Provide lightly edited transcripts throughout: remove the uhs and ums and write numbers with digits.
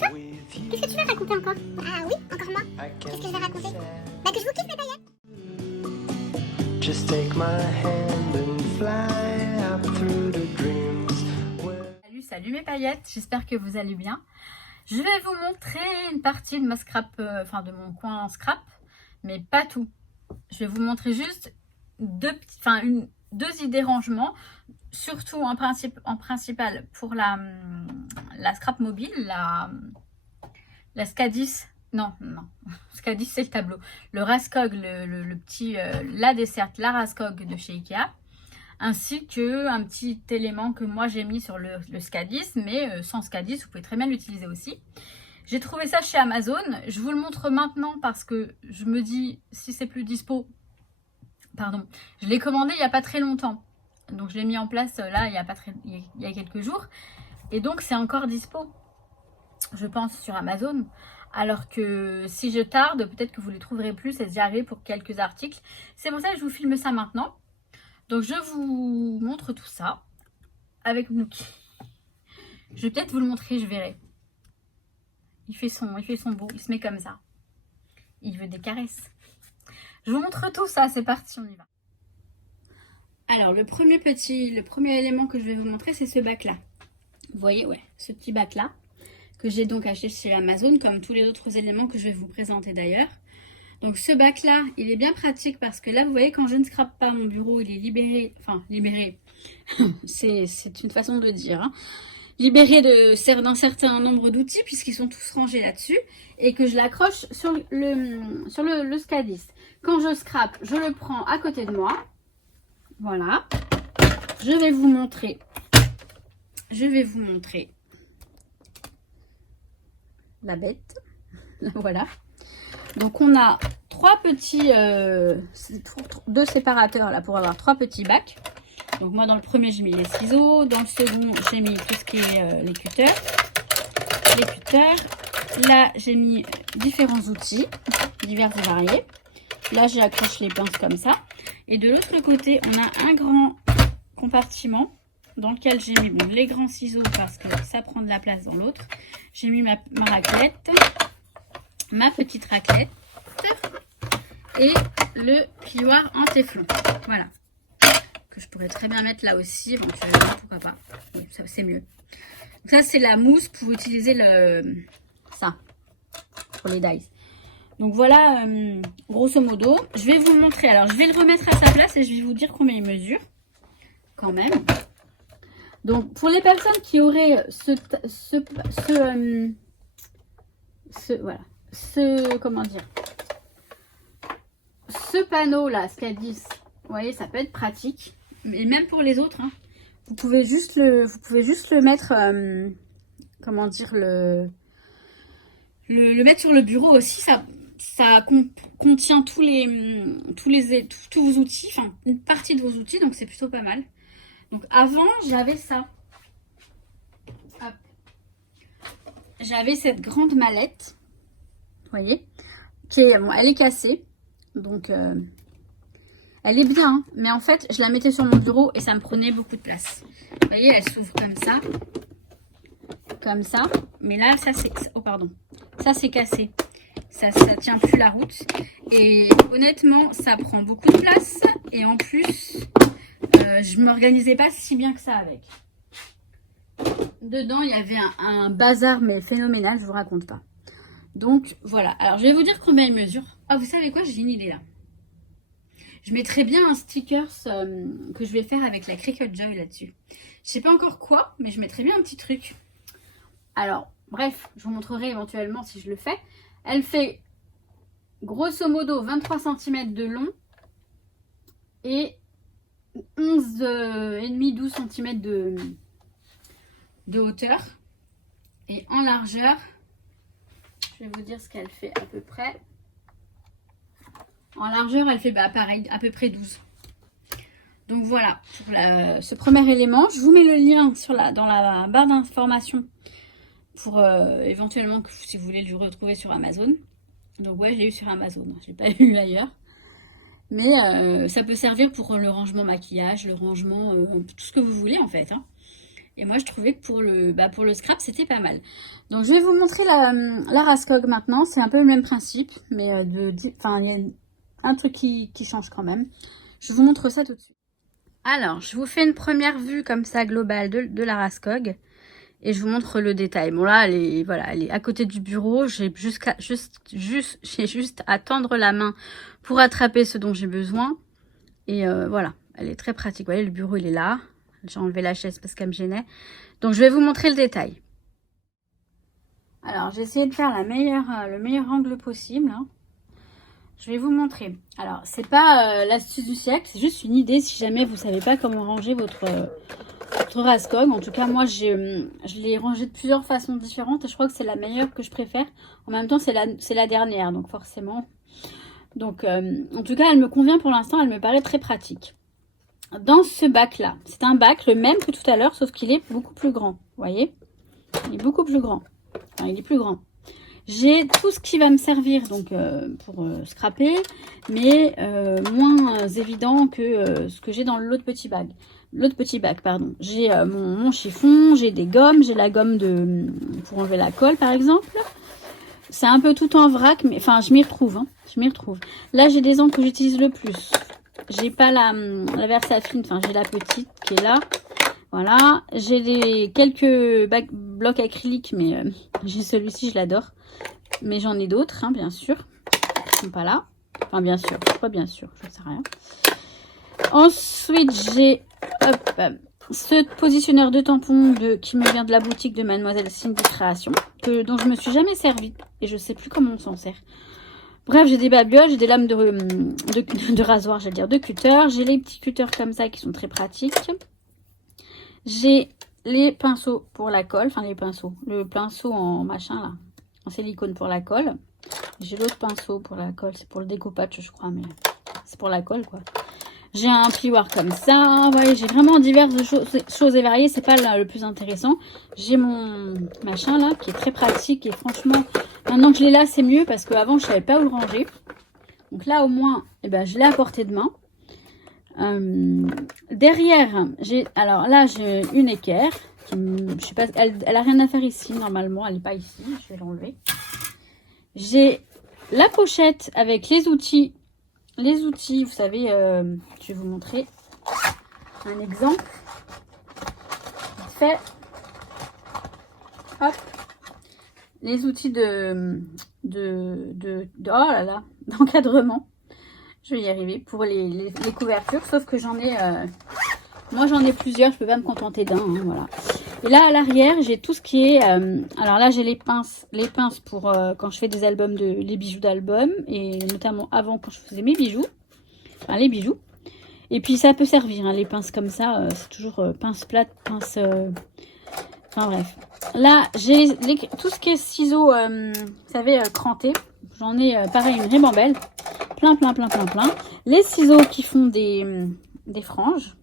toi? Qu'est-ce que tu vas raconter encore? Ah oui, encore moi? Qu'est-ce que je vais raconter? Bah que je vous kiffe mes paillettes. Just take my hand and fly up through the dreams. Salut mes paillettes, j'espère que vous allez bien. Je vais vous montrer une partie de ma scrap, de mon coin scrap, mais pas tout. Je vais vous montrer juste deux idées rangement, surtout en principal pour la scrap mobile, la Skadis. Non, Skadis c'est le tableau. Le Raskog, le petit, la desserte, la Raskog de chez Ikea. Ainsi qu'un petit élément que moi j'ai mis sur le Skadis, mais sans Skadis, vous pouvez très bien l'utiliser aussi. J'ai trouvé ça chez Amazon. Je vous le montre maintenant parce que je me dis, si c'est plus dispo, pardon, je l'ai commandé il n'y a pas très longtemps. Donc je l'ai mis en place là il y a quelques jours. Et donc c'est encore dispo, je pense, sur Amazon. Alors que si je tarde, peut-être que vous les trouverez plus, c'est déjà arrivé pour quelques articles. C'est pour ça que je vous filme ça maintenant. Donc je vous montre tout ça avec Nookie. Je vais peut-être vous le montrer, je verrai. Il fait son beau, il se met comme ça. Il veut des caresses. Je vous montre tout ça, c'est parti, on y va. Alors le premier élément que je vais vous montrer, c'est ce bac là. Vous voyez, ouais, ce petit bac là, que j'ai donc acheté chez Amazon, comme tous les autres éléments que je vais vous présenter d'ailleurs. Donc ce bac là, il est bien pratique parce que là, vous voyez, quand je ne scrape pas mon bureau, il est libéré, enfin libéré, c'est une façon de dire, hein. Libéré d'un certain nombre d'outils puisqu'ils sont tous rangés là-dessus et que je l'accroche sur le Skadis. Quand je scrape, je le prends à côté de moi. Voilà. Je vais vous montrer la bête. Voilà. Donc on a deux séparateurs là pour avoir trois petits bacs. Donc moi dans le premier j'ai mis les ciseaux, dans le second j'ai mis tout ce qui est les cutters. Là j'ai mis différents outils, divers et variés. Là j'accroche les pinces comme ça. Et de l'autre côté on a un grand compartiment dans lequel j'ai mis les grands ciseaux parce que ça prend de la place dans l'autre. J'ai mis ma raclette, ma petite raclette et le plioir en téflon. Voilà. Que je pourrais très bien mettre là aussi, éventuellement, pourquoi pas. Oui, ça c'est mieux. Donc ça c'est la mousse pour utiliser ça pour les dies. Donc voilà, grosso modo, je vais vous le montrer. Alors je vais le remettre à sa place et je vais vous dire combien il mesure quand même. Donc pour les personnes qui auraient comment dire, ce panneau là, Skadis, vous voyez, ça peut être pratique. Mais même pour les autres, hein, vous pouvez juste le mettre, comment dire, le mettre sur le bureau aussi. Ça contient tous vos outils, enfin une partie de vos outils, donc c'est plutôt pas mal. Donc avant j'avais ça. Hop. J'avais cette grande mallette, vous voyez, elle est cassée, donc elle est bien, hein, mais en fait je la mettais sur mon bureau et ça me prenait beaucoup de place. Vous voyez, elle s'ouvre comme ça, mais là ça c'est, oh pardon, ça c'est cassé, ça tient plus la route et honnêtement ça prend beaucoup de place et en plus je m'organisais pas si bien que ça avec. Dedans, il y avait un bazar, mais phénoménal, je vous raconte pas. Donc, voilà. Alors, je vais vous dire combien il mesure. Ah, vous savez quoi? J'ai une idée là. Je mettrai bien un sticker que je vais faire avec la Cricut Joy là-dessus. Je sais pas encore quoi, mais je mettrai bien un petit truc. Alors, bref, je vous montrerai éventuellement si je le fais. Elle fait, grosso modo, 23 cm de long et 11,5-12 cm de hauteur. Et en largeur, je vais vous dire ce qu'elle fait à peu près. En largeur, elle fait pareil, à peu près 12. Donc voilà, pour ce premier élément. Je vous mets le lien dans la barre d'information pour éventuellement, si vous voulez le retrouver sur Amazon. Donc ouais, je l'ai eu sur Amazon, je l'ai pas eu ailleurs. Mais ça peut servir pour le rangement maquillage, le rangement, tout ce que vous voulez en fait, hein. Et moi, je trouvais que pour le scrap, c'était pas mal. Donc, je vais vous montrer la Raskog maintenant. C'est un peu le même principe, mais il y a un truc qui change quand même. Je vous montre ça tout de suite. Alors, je vous fais une première vue comme ça globale de la Raskog. Et je vous montre le détail. Bon là, elle est à côté du bureau. J'ai juste à tendre la main pour attraper ce dont j'ai besoin. Et voilà, elle est très pratique. Vous voyez, le bureau, il est là. J'ai enlevé la chaise parce qu'elle me gênait. Donc, je vais vous montrer le détail. Alors, j'ai essayé de faire le meilleur angle possible. Hein. Je vais vous montrer. Alors, c'est pas l'astuce du siècle, c'est juste une idée si jamais vous savez pas comment ranger votre Raskog. En tout cas, moi, je l'ai rangée de plusieurs façons différentes et je crois que c'est la meilleure que je préfère. En même temps, c'est la dernière, donc forcément. Donc, en tout cas, elle me convient pour l'instant. Elle me paraît très pratique. Dans ce bac-là, c'est un bac le même que tout à l'heure, sauf qu'il est beaucoup plus grand. Vous voyez? Il est beaucoup plus grand. Enfin, il est plus grand. J'ai tout ce qui va me servir donc pour scraper, mais moins évident que ce que j'ai dans l'autre petit bac. Pardon. J'ai mon chiffon, j'ai des gommes, j'ai la gomme pour enlever la colle par exemple. C'est un peu tout en vrac, mais enfin je m'y retrouve. Hein, je m'y retrouve. Là j'ai des encres que j'utilise le plus. J'ai pas la Versafine, enfin j'ai la petite qui est là. Voilà. J'ai quelques blocs acryliques, mais j'ai celui-ci, je l'adore. Mais j'en ai d'autres, hein, bien sûr. Qui sont pas là. Enfin bien sûr, pas bien sûr, je ne sais rien. Ensuite j'ai ce positionneur de tampons qui me vient de la boutique de Mademoiselle Cindy Création, dont je me suis jamais servi et je sais plus comment on s'en sert. Bref, j'ai des babioles, j'ai des lames de rasoir, j'allais dire de cutter. J'ai les petits cutters comme ça qui sont très pratiques. J'ai les pinceaux pour la colle, enfin les pinceaux, le pinceau en machin là, en silicone pour la colle. J'ai l'autre pinceau pour la colle, c'est pour le découpage je crois, mais c'est pour la colle quoi. J'ai un plioir comme ça, vous voyez, j'ai vraiment diverses choses et variées, c'est pas le plus intéressant. J'ai mon machin là qui est très pratique et franchement, maintenant que je l'ai là, c'est mieux parce qu'avant je savais pas où le ranger. Donc là au moins, eh ben, je l'ai à portée de main. Derrière, j'ai une équerre. Je sais pas, elle a rien à faire ici normalement, elle n'est pas ici, je vais l'enlever. J'ai la pochette avec les outils. Les outils, vous savez, je vais vous montrer un exemple. Fait. Hop. Les outils oh là là, d'encadrement. Je vais y arriver pour les couvertures, sauf que j'en ai, moi j'en ai plusieurs, je peux pas me contenter d'un, hein, voilà. Et là à l'arrière, j'ai tout ce qui est, alors là j'ai les pinces pour quand je fais des albums, les bijoux d'album, et notamment avant quand je faisais mes bijoux, enfin les bijoux. Et puis ça peut servir, hein, les pinces comme ça, c'est toujours pince plate, pince, enfin bref. Là j'ai tout ce qui est ciseaux, vous savez, crantés. J'en ai pareil une ribambelle, plein. Les ciseaux qui font des franges.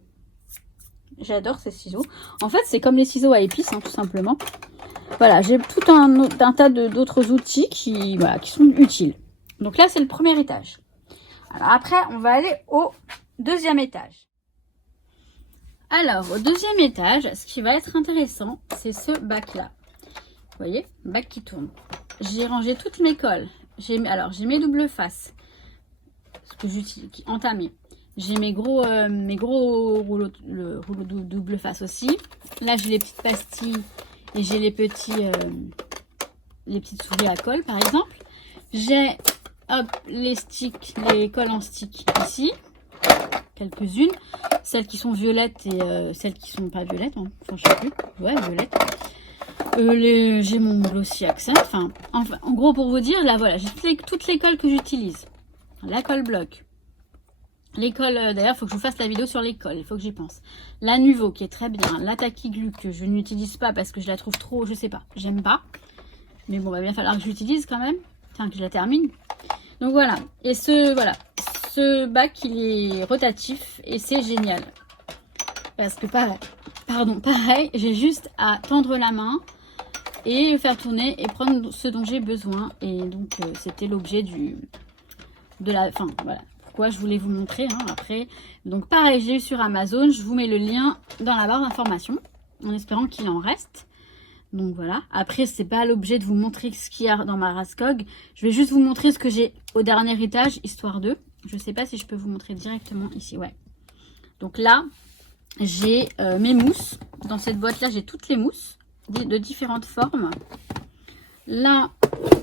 J'adore ces ciseaux. En fait, c'est comme les ciseaux à épices, hein, tout simplement. Voilà, j'ai tout un tas d'autres outils qui sont utiles. Donc là, c'est le premier étage. Alors après, on va aller au deuxième étage. Alors, au deuxième étage, ce qui va être intéressant, c'est ce bac-là. Vous voyez, bac qui tourne. J'ai rangé toutes mes colles. J'ai mes doubles faces, ce que j'utilise, entamées. J'ai mes gros rouleaux, le rouleau double face aussi. Là, j'ai les petites pastilles et j'ai les petites souris à colle, par exemple. J'ai les colles en stick ici, quelques-unes. Celles qui sont violettes et celles qui sont pas violettes, hein. Enfin, je sais plus. Ouais, violettes. J'ai mon glossy accent. Enfin, en gros, pour vous dire, là, voilà, j'ai toutes les colles que j'utilise. La colle bloc. L'école, d'ailleurs, il faut que je vous fasse la vidéo sur l'école, il faut que j'y pense. La Nuvo, qui est très bien. La Tacky Glue, que je n'utilise pas parce que je la trouve trop, je sais pas, j'aime pas. Mais bon, va bien falloir que j'utilise quand même, enfin que je la termine. Donc voilà, et ce bac, il est rotatif et c'est génial. Parce que pareil, j'ai juste à tendre la main et faire tourner et prendre ce dont j'ai besoin. Et donc, c'était l'objet voilà. Je voulais vous montrer, hein, après. Donc pareil, j'ai eu sur Amazon, je vous mets le lien dans la barre d'informations. en espérant qu'il en reste. Donc voilà, après c'est pas l'objet de vous montrer ce qu'il y a dans ma Raskog. Je vais juste vous montrer ce que j'ai au dernier étage, histoire de. Je sais pas si je peux vous montrer directement ici, ouais. Donc là, j'ai mes mousses. Dans cette boîte-là, j'ai toutes les mousses de différentes formes. Là,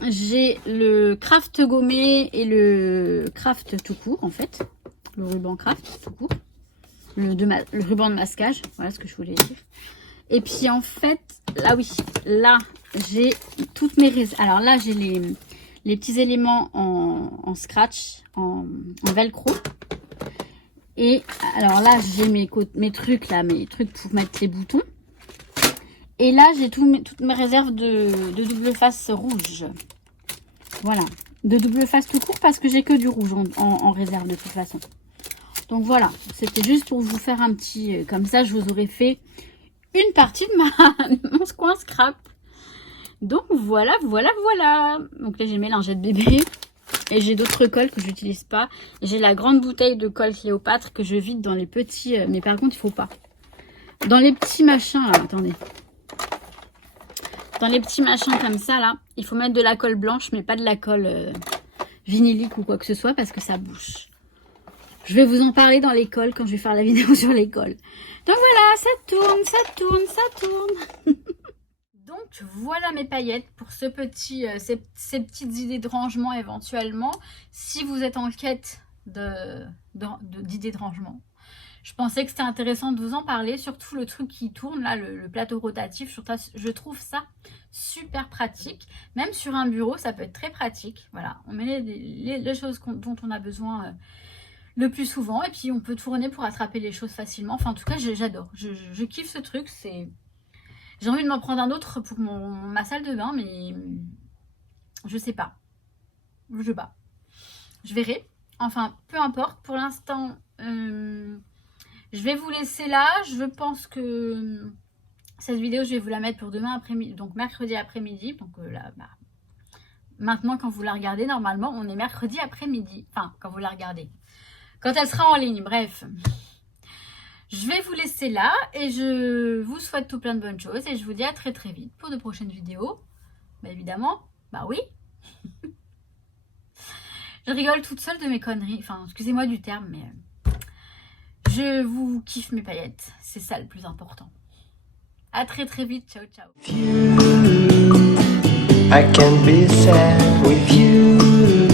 j'ai le craft gommé et le craft tout court, en fait. Le ruban craft tout court. Le ruban de masquage, voilà ce que je voulais dire. Et puis en fait, là oui, là, j'ai toutes mes réserves. Alors là, j'ai les petits éléments en scratch, en velcro. Et alors là, j'ai mes trucs là, mes trucs pour mettre les boutons. Et là, j'ai toutes mes réserves de double face rouge. Voilà. De double face tout court parce que j'ai que du rouge en réserve de toute façon. Donc voilà. C'était juste pour vous faire un petit... comme ça, je vous aurais fait une partie de mon coin scrap. Donc voilà. Donc là, j'ai mes lingettes bébé. Et j'ai d'autres cols que j'utilise pas. J'ai la grande bouteille de colle Cléopâtre que je vide dans les petits... mais par contre, il faut pas. Dans les petits machins, là, attendez. Dans les petits machins comme ça, là, il faut mettre de la colle blanche, mais pas de la colle vinylique ou quoi que ce soit, parce que ça bouche. Je vais vous en parler dans les colles quand je vais faire la vidéo sur les colles. Donc voilà, ça tourne. Donc voilà mes paillettes pour ce petit, ces petites idées de rangement éventuellement. Si vous êtes en quête d'idées de rangement. Je pensais que c'était intéressant de vous en parler, surtout le truc qui tourne, là, le plateau rotatif. Je trouve ça super pratique. Même sur un bureau, ça peut être très pratique. Voilà, on met les choses dont on a besoin le plus souvent. Et puis, on peut tourner pour attraper les choses facilement. Enfin, en tout cas, j'adore. Je kiffe ce truc. J'ai envie de m'en prendre un autre pour ma salle de bain, mais je sais pas. Je verrai. Enfin, peu importe. Pour l'instant... je vais vous laisser là. Je pense que cette vidéo, je vais vous la mettre pour demain après-midi, donc mercredi après-midi. Donc là, maintenant, quand vous la regardez, normalement, on est mercredi après-midi. Enfin, quand vous la regardez. Quand elle sera en ligne, bref. Je vais vous laisser là et je vous souhaite tout plein de bonnes choses. Et je vous dis à très très vite pour de prochaines vidéos. Bah évidemment, bah oui. Je rigole toute seule de mes conneries. Enfin, excusez-moi du terme, mais... je vous kiffe mes paillettes, c'est ça le plus important. À très très vite, ciao ciao. I can be sad with you.